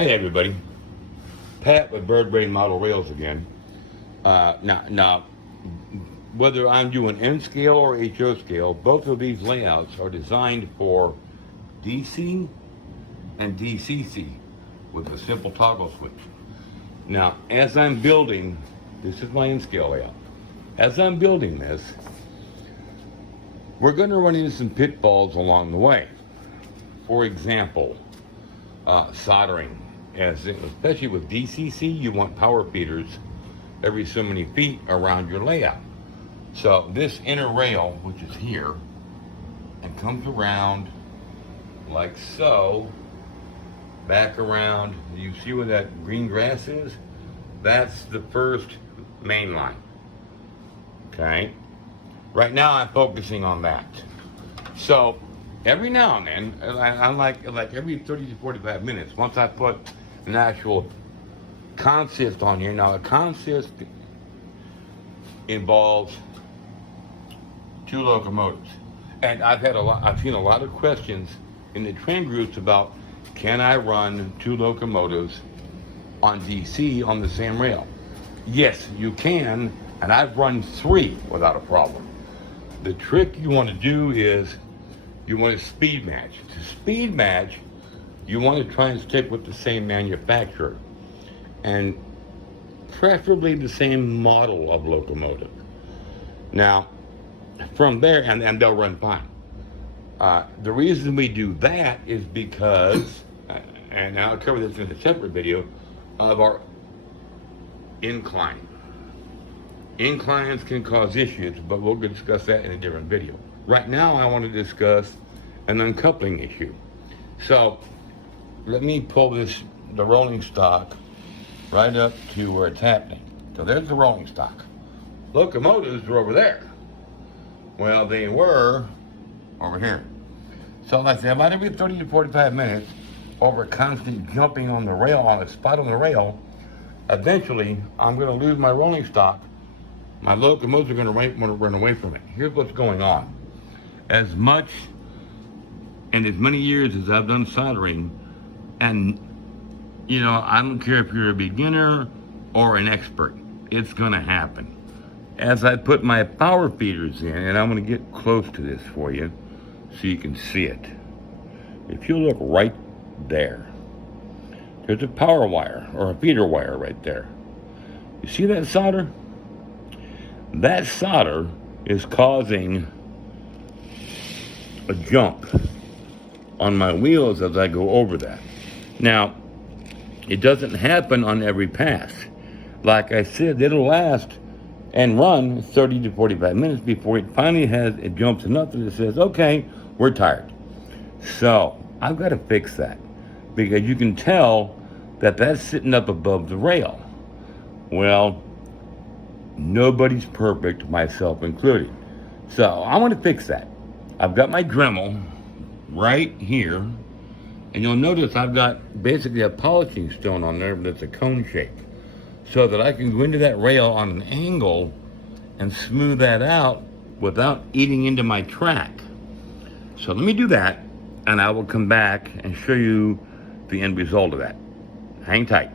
Hey everybody, Pat with Bird Brain Model Rails again. Now, whether I'm doing N scale or HO scale, both of these layouts are designed for DC and DCC with a simple toggle switch. Now, as I'm building, this is my N scale layout. As I'm building this, we're going to run into some pitfalls along the way. For example, soldering. Especially with DCC, you want power feeders every so many feet around your layout. So this inner rail, which is here, and comes around like so, back around. You see where that green grass is? That's the first main line. Okay? Right now I'm focusing on that. So every now and then, I'm like every 30 to 45 minutes, once I put an actual consist on here. Now a consist involves two locomotives. And I've seen a lot of questions in the trend groups about, can I run two locomotives on DC on the same rail? Yes, you can, and I've run three without a problem. The trick you want to do is you want to speed match. To speed match, you want to try and stick with the same manufacturer and preferably the same model of locomotive. Now, from there, and they'll run fine. The reason we do that is because, and I'll cover this in a separate video, of our incline. Inclines can cause issues, but we'll discuss that in a different video. Right now, I want to discuss an uncoupling issue. So, let me pull the rolling stock right up to where it's happening. So there's the rolling stock. Locomotives are over there. Well, they were over here. So like I said, about every 30 to 45 minutes, over constant jumping on the rail, on a spot on the rail, eventually I'm going to lose my rolling stock. My locomotives are going to run away from it. Here's what's going on. As much and as many years as I've done soldering, and you know, I don't care if you're a beginner or an expert, it's going to happen. As I put my power feeders in, and I'm going to get close to this for you so you can see it. If you look right there, there's a power wire or a feeder wire right there. You see that solder? That solder is causing a jump on my wheels as I go over that. Now, it doesn't happen on every pass. Like I said, it'll last and run 30 to 45 minutes before it finally it jumps enough that it says, okay, we're tired. So I've got to fix that because you can tell that that's sitting up above the rail. Well, nobody's perfect, myself included. So I want to fix that. I've got my Dremel right here, and you'll notice I've got basically a polishing stone on there that's a cone shape, so that I can go into that rail on an angle and smooth that out without eating into my track. So let me do that, and I will come back and show you the end result of that. Hang tight.